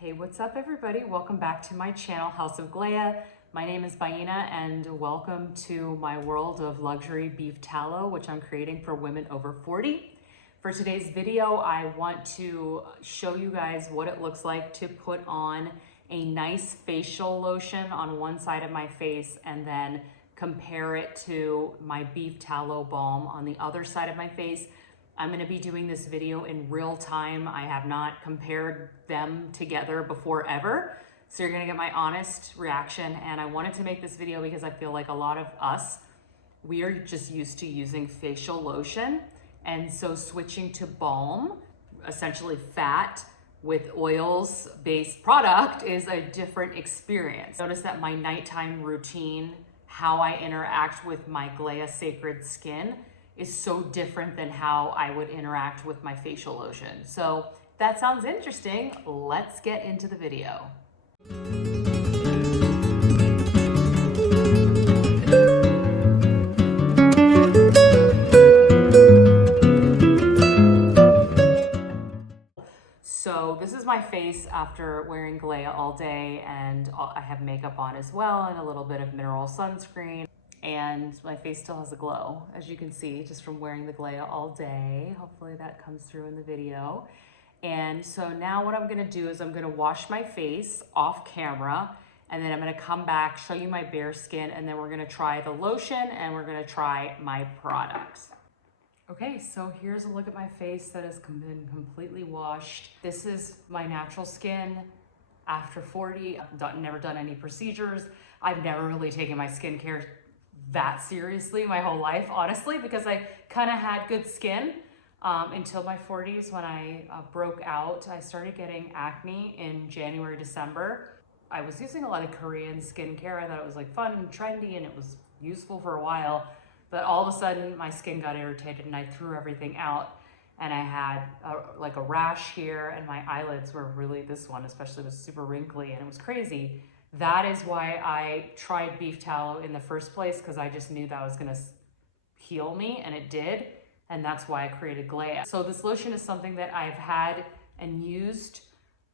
Hey, what's up everybody? Welcome back to my channel, House of Gléa. My name is Baina and welcome to my world of luxury beef tallow, which I'm creating for women over 40. For today's video, I want to show you guys what it looks like to put on a nice facial lotion on one side of my face and then compare it to my beef tallow balm on the other side of my face. I'm going to be doing this video in real time. I have not compared them together before ever. So you're going to get my honest reaction. And I wanted to make this video because I feel like a lot of us, we are just used to using facial lotion. And so switching to balm, essentially fat with oils based product, is a different experience. Notice that my nighttime routine, how I interact with my Gléa Sacred Skin, is so different than how I would interact with my facial lotion. So if that sounds interesting, let's get into the video. So this is my face after wearing Gléa all day, and I have makeup on as well and a little bit of mineral sunscreen. And my face still has a glow, as you can see, just from wearing the Gléa all day. Hopefully that comes through in the video. And so now what I'm gonna do is I'm gonna wash my face off camera, and then I'm gonna come back, show you my bare skin, and then we're gonna try the lotion and we're gonna try my products. Okay, so here's a look at my face that has been completely washed. This is my natural skin after 40. I've never done any procedures. I've never really taken my skincare that seriously my whole life, honestly, because I kind of had good skin until my 40s when I broke out. I started getting acne in January, December. I was using a lot of Korean skincare. I thought it was like fun and trendy and it was useful for a while, but all of a sudden my skin got irritated and I threw everything out, and I had like a rash here, and my eyelids were really, this one especially was super wrinkly, and it was crazy. That is why I tried beef tallow in the first place, because I just knew that was gonna heal me, and it did. And that's why I created Gléa. So this lotion is something that I've had and used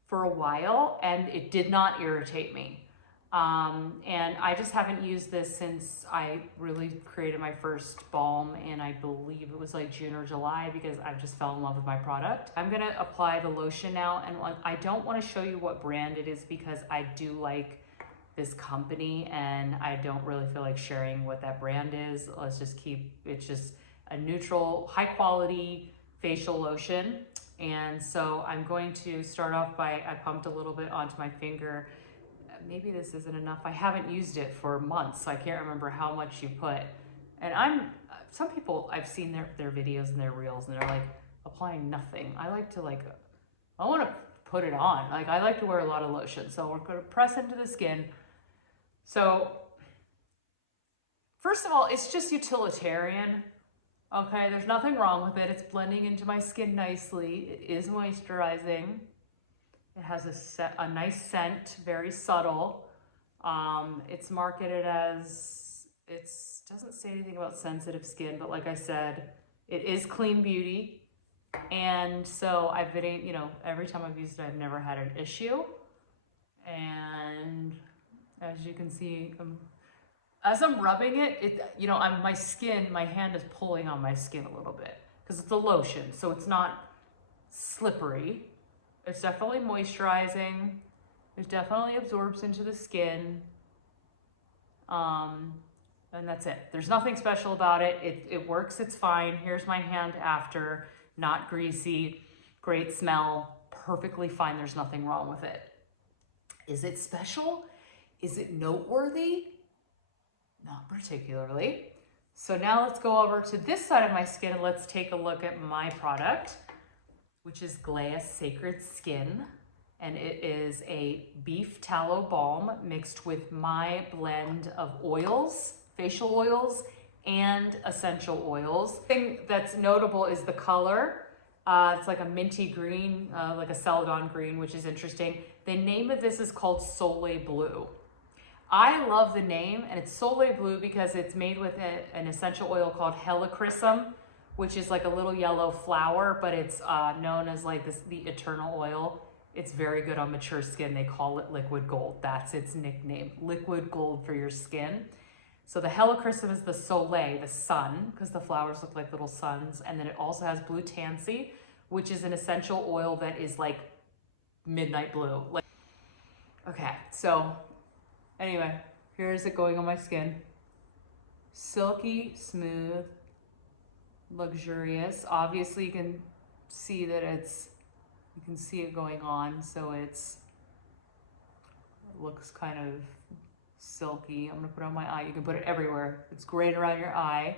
for a while, and it did not irritate me. And I just haven't used this since I really created my first balm, and I believe it was like June or July, because I just fell in love with my product. I'm gonna apply the lotion now, and I don't wanna show you what brand it is because I do like this company and I don't really feel like sharing what that brand is. Let's just keep, it's just a neutral, high quality facial lotion. And so I'm going to start off by, I pumped a little bit onto my finger. Maybe this isn't enough. I haven't used it for months, so I can't remember how much you put. And some people, I've seen their videos and their reels, and they're like applying nothing. I like to I want to put it on. Like, I like to wear a lot of lotion. So we're going to press into the skin. So first of all, it's just utilitarian. Okay, there's nothing wrong with it. It's blending into my skin nicely. It is moisturizing. It has a nice scent, very subtle. It's marketed as, it doesn't say anything about sensitive skin, but like I said, it is clean beauty. And so I've been, every time I've used it, I've never had an issue. And as you can see, as I'm rubbing it, my hand is pulling on my skin a little bit because it's a lotion, so it's not slippery. It's definitely moisturizing. It definitely absorbs into the skin. And that's it. There's nothing special about it. It works, it's fine. Here's my hand after, not greasy, great smell, perfectly fine. There's nothing wrong with it. Is it special? Is it noteworthy? Not particularly. So now let's go over to this side of my skin and let's take a look at my product, which is Gléa Sacred Skin. And it is a beef tallow balm mixed with my blend of oils, facial oils, and essential oils. The thing that's notable is the color. It's like a minty green, like a celadon green, which is interesting. The name of this is called Soleil Blue. I love the name, and it's Soleil Blue because it's made with an essential oil called helichrysum, which is like a little yellow flower, but it's known as like the eternal oil. It's very good on mature skin. They call it liquid gold. That's its nickname, liquid gold for your skin. So the helichrysum is the soleil, the sun, because the flowers look like little suns. And then it also has blue tansy, which is an essential oil that is like midnight blue. Like, okay, so anyway, here's it going on my skin. Silky, smooth, luxurious. Obviously you can see that you can see it going on. So it looks kind of silky. I'm gonna put it on my eye. You can put it everywhere. It's great around your eye,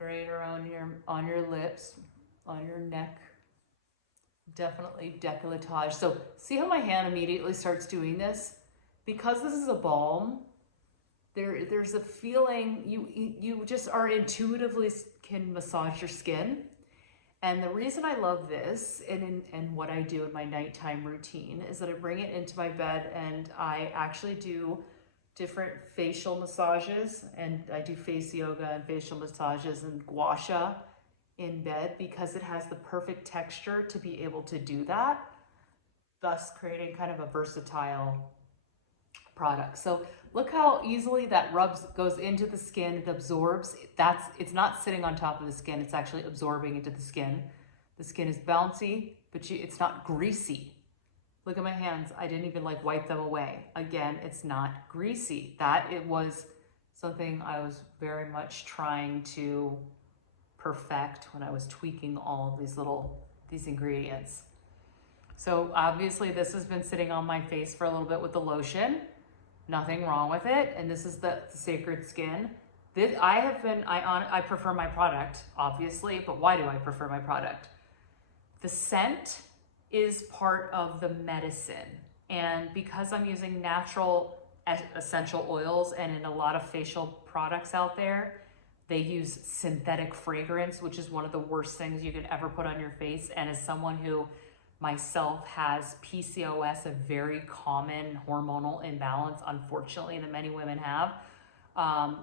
great around on your lips, on your neck. Definitely décolletage. So see how my hand immediately starts doing this? Because this is a balm, there's a feeling, you just are intuitively can massage your skin. And the reason I love this and what I do in my nighttime routine is that I bring it into my bed and I actually do different facial massages, and I do face yoga and facial massages and gua sha in bed because it has the perfect texture to be able to do that, thus creating kind of a versatile product. So look how easily that goes into the skin, it absorbs. It's not sitting on top of the skin, it's actually absorbing into the skin. The skin is bouncy, but it's not greasy. Look at my hands, I didn't even like wipe them away. Again, it's not greasy. It was something I was very much trying to perfect when I was tweaking all of these ingredients. So obviously this has been sitting on my face for a little bit with the lotion. Nothing wrong with it. And this is the Sacred Skin. I prefer my product, obviously, but why do I prefer my product? The scent is part of the medicine. And because I'm using natural essential oils, and in a lot of facial products out there, they use synthetic fragrance, which is one of the worst things you could ever put on your face. And as someone who myself has PCOS, a very common hormonal imbalance, unfortunately, that many women have,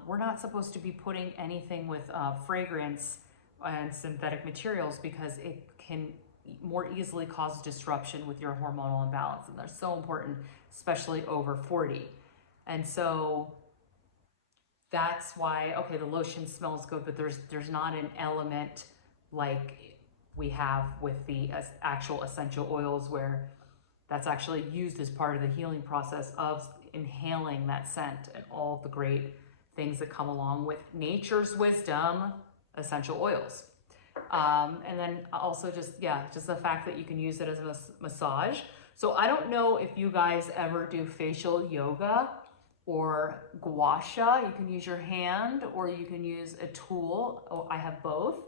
we're not supposed to be putting anything with fragrance and synthetic materials because it can more easily cause disruption with your hormonal imbalance. And they're so important, especially over 40. And so that's why, okay, the lotion smells good, but there's not an element like we have with the actual essential oils where that's actually used as part of the healing process of inhaling that scent and all the great things that come along with nature's wisdom, essential oils. And then also just the fact that you can use it as a massage. So I don't know if you guys ever do facial yoga or gua sha. You can use your hand or you can use a tool. Oh, I have both.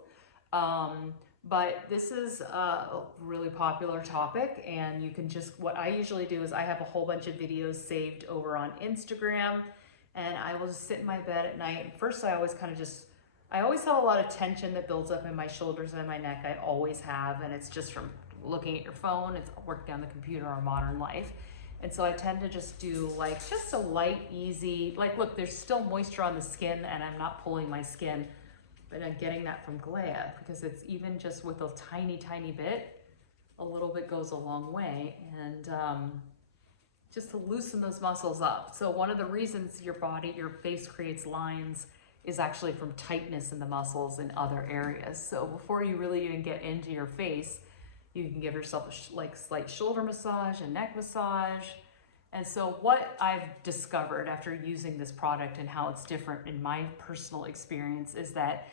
But this is a really popular topic, and you can what I usually do is I have a whole bunch of videos saved over on Instagram, and I will just sit in my bed at night. And first I always I always have a lot of tension that builds up in my shoulders and my neck. I always have, and it's just from looking at your phone, it's working on the computer, our modern life. And so I tend to just do just a light, easy, look, there's still moisture on the skin and I'm not pulling my skin, but I'm getting that from Gléa because it's even just with a tiny, tiny bit, a little bit goes a long way. And just to loosen those muscles up. So one of the reasons your face creates lines is actually from tightness in the muscles in other areas. So before you really even get into your face, you can give yourself a slight shoulder massage, a neck massage. And so what I've discovered after using this product and how it's different in my personal experience is that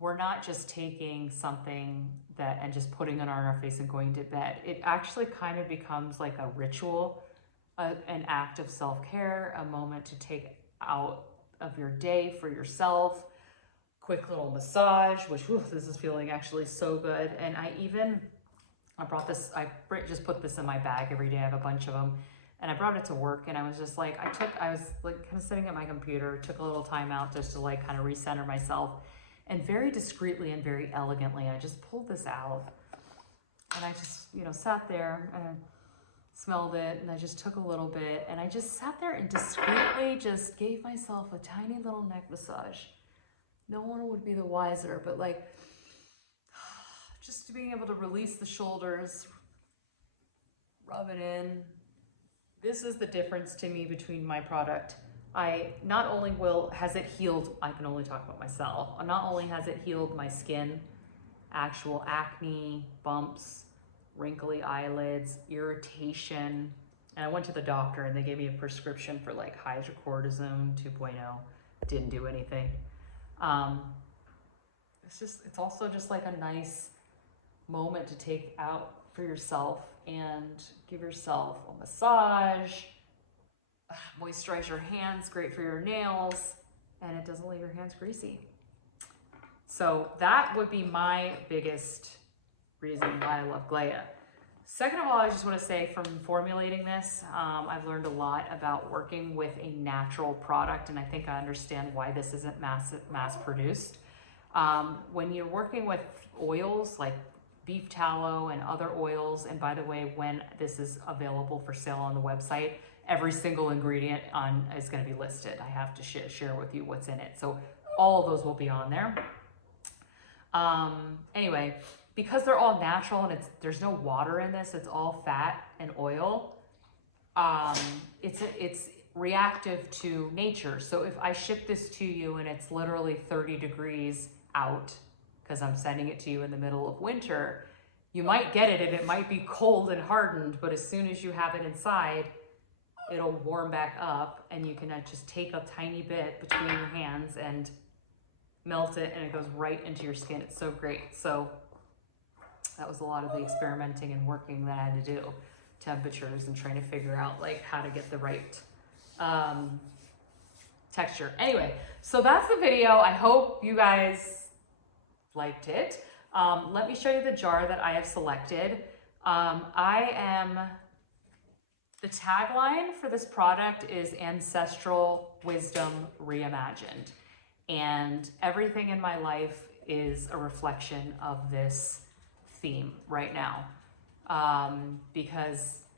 we're not just taking something and just putting it on our face and going to bed. It actually kind of becomes like a ritual, an act of self-care, a moment to take out of your day for yourself. Quick little massage, which this is feeling actually so good. And I brought this, I just put this in my bag every day. I have a bunch of them. And I brought it to work, and I was just I was kind of sitting at my computer, took a little time out just to kind of recenter myself. And very discreetly and very elegantly, I just pulled this out. And I just, sat there and smelled it, and I just took a little bit, and I just sat there and discreetly just gave myself a tiny little neck massage. No one would be the wiser, but just being able to release the shoulders, rub it in. This is the difference to me between my product. Not only has it healed, I can only talk about myself, not only has it healed my skin, actual acne, bumps, wrinkly eyelids, irritation, and I went to the doctor and they gave me a prescription for like hydrocortisone 2.0, didn't do anything. It's also just like a nice moment to take out for yourself and give yourself a massage, moisturize your hands, great for your nails, and it doesn't leave your hands greasy. So that would be my biggest reason why I love Gléa. Second of all, I just want to say from formulating this, I've learned a lot about working with a natural product, and I think I understand why this isn't mass produced. When you're working with oils like beef tallow and other oils, and by the way, when this is available for sale on the website, every single ingredient is going to be listed. I have to share with you what's in it. So all of those will be on there. Anyway, because they're all natural and there's no water in this, it's all fat and oil. It's reactive to nature. So if I ship this to you and it's literally 30 degrees out, because I'm sending it to you in the middle of winter, you might get it and it might be cold and hardened, but as soon as you have it inside, it'll warm back up and you can just take a tiny bit between your hands and melt it and it goes right into your skin. It's so great. So that was a lot of the experimenting and working that I had to do, temperatures and trying to figure out like how to get the right texture. Anyway, so that's the video. I hope you guys liked it. Let me show you the jar that I have selected. The tagline for this product is Ancestral Wisdom Reimagined. And everything in my life is a reflection of this theme right now.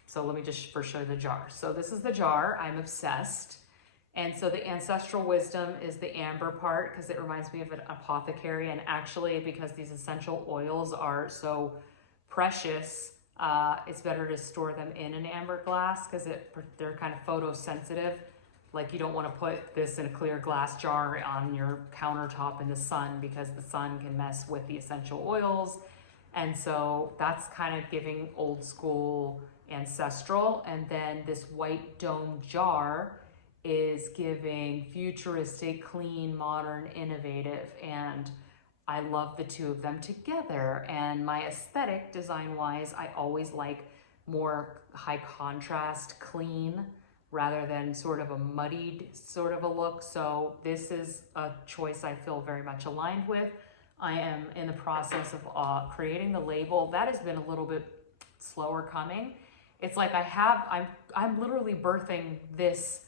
So let me just first show you the jar. So this is the jar, I'm obsessed. And so the ancestral wisdom is the amber part because it reminds me of an apothecary. And actually, because these essential oils are so precious, it's better to store them in an amber glass because they're kind of photosensitive. Like you don't want to put this in a clear glass jar on your countertop in the sun because the sun can mess with the essential oils. And so that's kind of giving old school ancestral. And then this white dome jar is giving futuristic, clean, modern, innovative. And I love the two of them together. And my aesthetic design-wise, I always like more high contrast, clean, rather than sort of a muddied sort of a look. So this is a choice I feel very much aligned with. I am in the process of creating the label. That has been a little bit slower coming. It's like I'm literally birthing this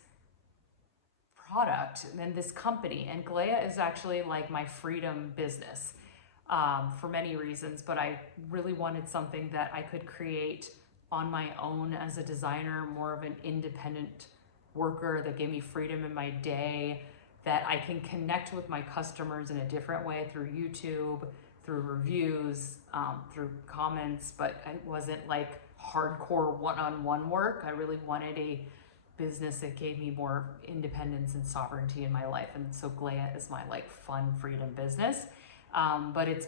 product and this company, and Gléa is actually like my freedom business for many reasons, but I really wanted something that I could create on my own as a designer, more of an independent worker that gave me freedom in my day, that I can connect with my customers in a different way through YouTube, through reviews, through comments, but it wasn't like hardcore one-on-one work. I really wanted a business that gave me more independence and sovereignty in my life. And so Gléa is my like fun freedom business. But it's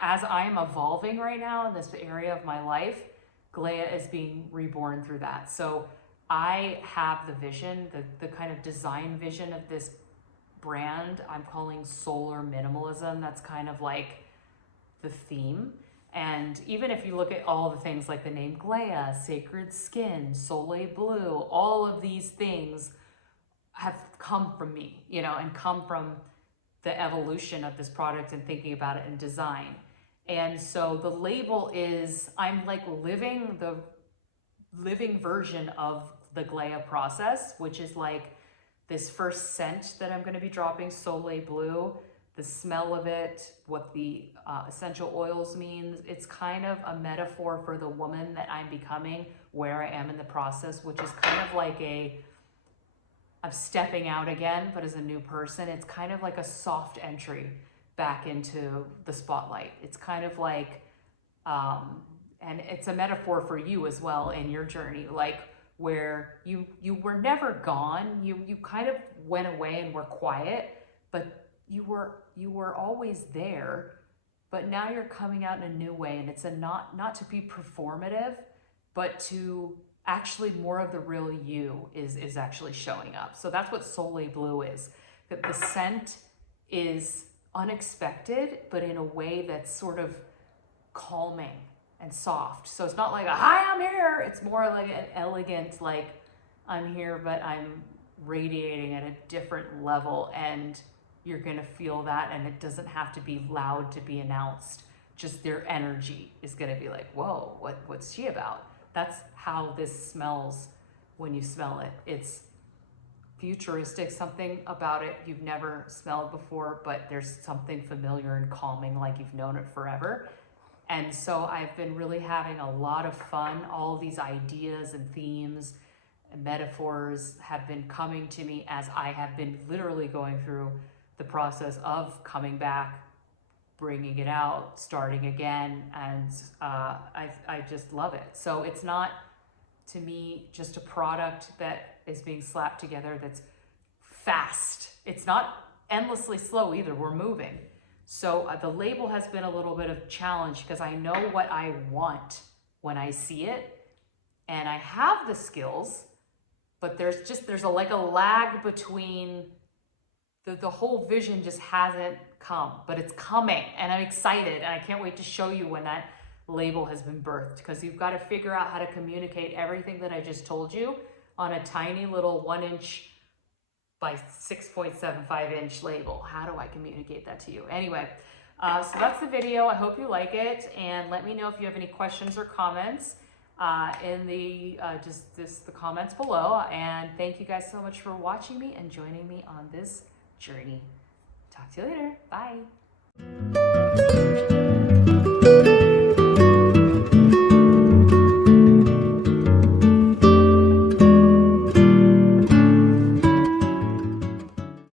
as I'm evolving right now in this area of my life, Gléa is being reborn through that. So I have the vision, the kind of design vision of this brand I'm calling solar minimalism. That's kind of like the theme. And even if you look at all the things like the name Gléa, Sacred Skin, Soleil Blue, all of these things have come from me, and come from the evolution of this product and thinking about it in design. And so the label is, I'm like living the living version of the Gléa process, which is like this first scent that I'm going to be dropping, Soleil Blue, the smell of it, what the essential oils means. It's kind of a metaphor for the woman that I'm becoming, where I am in the process, which is kind of like I'm stepping out again, but as a new person. It's kind of like a soft entry back into the spotlight. It's kind of like and it's a metaphor for you as well in your journey, like where you were never gone. You kind of went away and were quiet, but you were always there. But now you're coming out in a new way, and it's not to be performative, but to actually more of the real you is actually showing up. So that's what Soleil Blue is. That the scent is unexpected, but in a way that's sort of calming and soft. So it's not like a hi, I'm here. It's more like an elegant, like I'm here, but I'm radiating at a different level, and you're gonna feel that, and it doesn't have to be loud to be announced. Just their energy is gonna be like, whoa, what's she about? That's how this smells when you smell it. It's futuristic, something about it you've never smelled before, but there's something familiar and calming, like you've known it forever. And so I've been really having a lot of fun. All these ideas and themes and metaphors have been coming to me as I have been literally going through the process of coming back, bringing it out, starting again, and I just love it. So it's not, to me, just a product that is being slapped together that's fast. It's not endlessly slow either. We're moving. So the label has been a little bit of challenge because I know what I want when I see it, and I have the skills, but there's a lag between the whole vision just hasn't come, but it's coming, and I'm excited, and I can't wait to show you when that label has been birthed, because you've got to figure out how to communicate everything that I just told you on a tiny little 1 inch by 6.75 inch label. How do I communicate that to you? Anyway, so that's the video. I hope you like it, and let me know if you have any questions or comments in the the comments below. And thank you guys so much for watching me and joining me on this journey. Talk to you later. Bye.